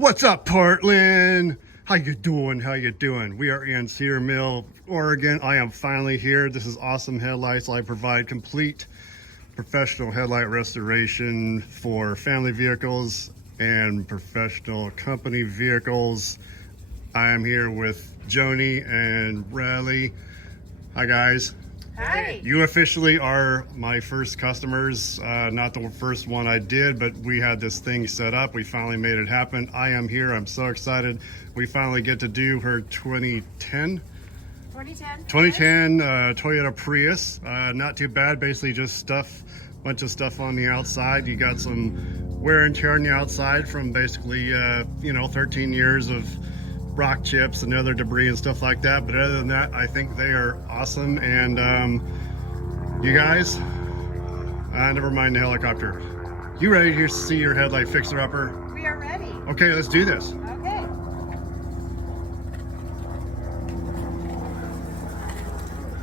What's up, Portland? How you doing? How you doing? We are in Cedar Mill, Oregon. I am finally here. This is Awesome Headlights. I provide complete professional headlight restoration for family vehicles and professional company vehicles. I am here with Joni and Riley. Hi, guys. Hi. You officially are my first customers. Not the first one I did, but we had this thing set up. We finally made it happen. I am here. I'm so excited. We finally get to do her 2010 Toyota Prius. Not too bad. Basically just bunch of stuff on the outside. You got some wear and tear on the outside from basically 13 years of rock chips and other debris and stuff like that, but other than that, I think they are awesome. And you guys, never mind the helicopter. You ready to see your headlight fixer-upper? We are ready. Okay, let's do this. Okay.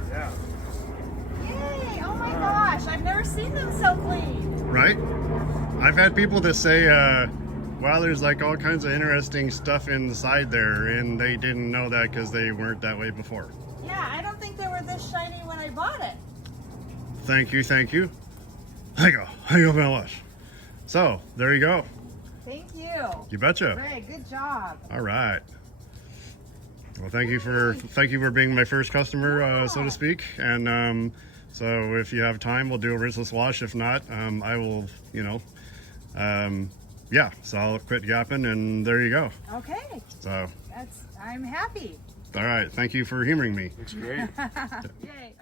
Yeah. Yay! Oh my gosh, I've never seen them so clean. Right? I've had people that say, wow, there's like all kinds of interesting stuff inside there, and they didn't know that because they weren't that way before. Yeah, I don't think they were this shiny when I bought it. Thank you, thank you. Thank you very much. So, there you go. Thank you. You betcha. Great, good job. All right. Well, thank you for being my first customer, so to speak. And so if you have time, we'll do a rinseless wash. If not, I will, yeah, so I'll quit yapping, and there you go. Okay. So I'm happy. all right, thank you for humoring me. Looks great. Yay.